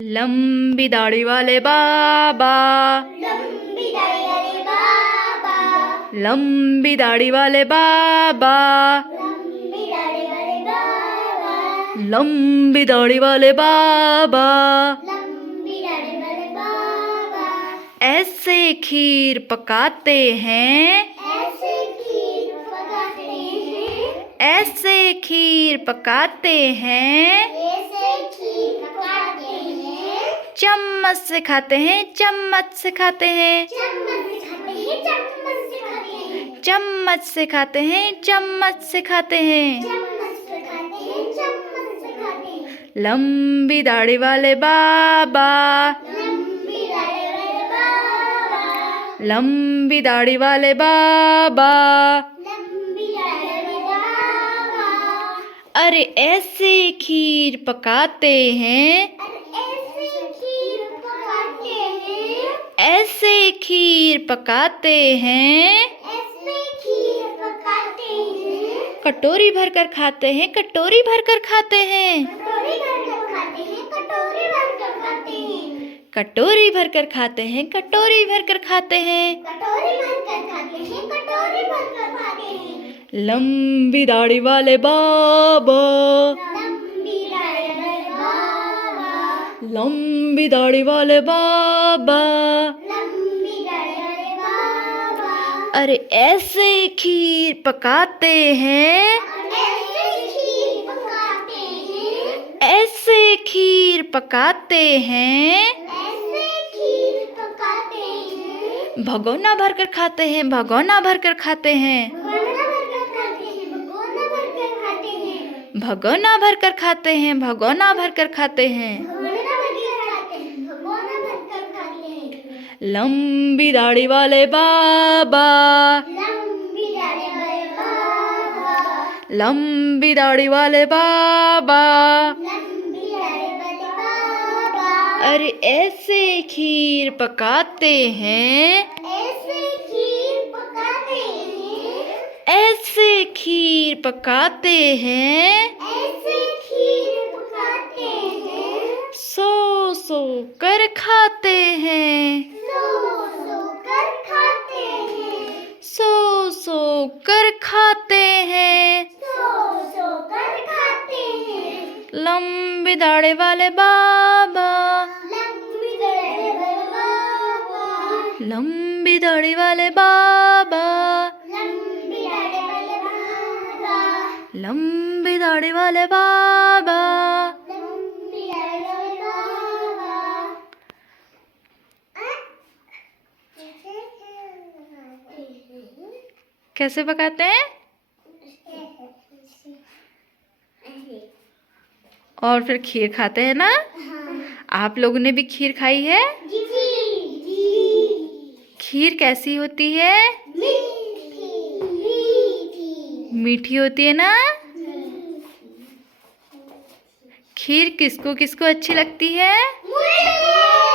लंबी दाढ़ी वाले बाबा, लंबी दाढ़ी वाले बाबा, लंबी दाढ़ी वाले बाबा, लंबी दाढ़ी वाले बाबा, लंबी दाढ़ी वाले बाबा, लंबी दाढ़ी वाले बाबा, ऐसे खीर पकाते हैं, ऐसे खीर पकाते हैं, ऐसे खीर पकाते हैं, ऐसे खीर पकाते हैं, चम्मच से खाते हैं, चम्मच से खाते हैं, चम्मच से खाते हैं, चम्मच से खाते हैं, चम्मच से खाते हैं, चम्मच से खाते हैं। चम्मच से खाते हैं, चम्मच से खाते हैं। लंबी दाढ़ी वाले बाबा, लंबी दाढ़ी वाले बाबा, लंबी दाढ़ी वाले बाबा, लंबी दाढ़ी वाले बाबा, अरे ऐसे खीर पकाते हैं, ऐसे खीर पकाते हैं, ऐसे खीर पकाते हैं, ऐसे खीर पकाते हैं, कटोरी भरकर खाते हैं, कटोरी भरकर खाते हैं, कटोरी भरकर खाते हैं, कटोरी भरकर खाते हैं, कटोरी भरकर खाते हैं, कटोरी भरकर खाते हैं। कटोरी भरकर खाते हैं, कटोरी भरकर खाते हैं। लंबी दाढ़ी वाले बाबा, लंबी दाढ़ी वाले बाबा, लंबी दाढ़ी वाले बाबा, लंबी दाढ़ी वाले बाबा, अरे ऐसे खीर पकाते हैं, ऐसे खीर पकाते हैं, ऐसे खीर पकाते हैं, ऐसे खीर पकाते हैं। भगोना भरकर खाते हैं, भगोना भरकर खाते हैं, भगोना भरकर खाते हैं, भगोना भरकर खाते हैं, भगोना भरकर खाते हैं, भगोना भरकर खाते हैं। भगोना भरकर खाते हैं, भगोना भरकर खाते हैं। लंबी दाढ़ी वाले बाबा, लंबी दाढ़ी वाले बाबा, लंबी दाढ़ी वाले बाबा, लंबी दाढ़ी वाले बाबा, अरे ऐसे खीर पकाते हैं, ऐसे खीर पकाते हैं, ऐसे खीर पकाते हैं, ऐसे खीर पकाते हैं। सो सो कर खाते हैं, सो सो कर खाते हैं, सो सो कर खाते हैं। सो सो कर खाते हैं। लंबी दाढ़ी वाले बाबा, लंबी दाढ़ी वाले बाबा, लंबी दाढ़ी वाले बाबा, लंबी दाढ़ी वाले बाबा, लंबी दाढ़ी वाले बाबा। लंबी दाढ़ी वाले बाबा। कैसे पकाते हैं? और फिर खीर खाते हैं ना? आप लोगों ने भी खीर खाई है? जी जी। खीर कैसी होती है? मीठी मीठी। मीठी होती है ना? खीर किसको किसको अच्छी लगती है? मुझे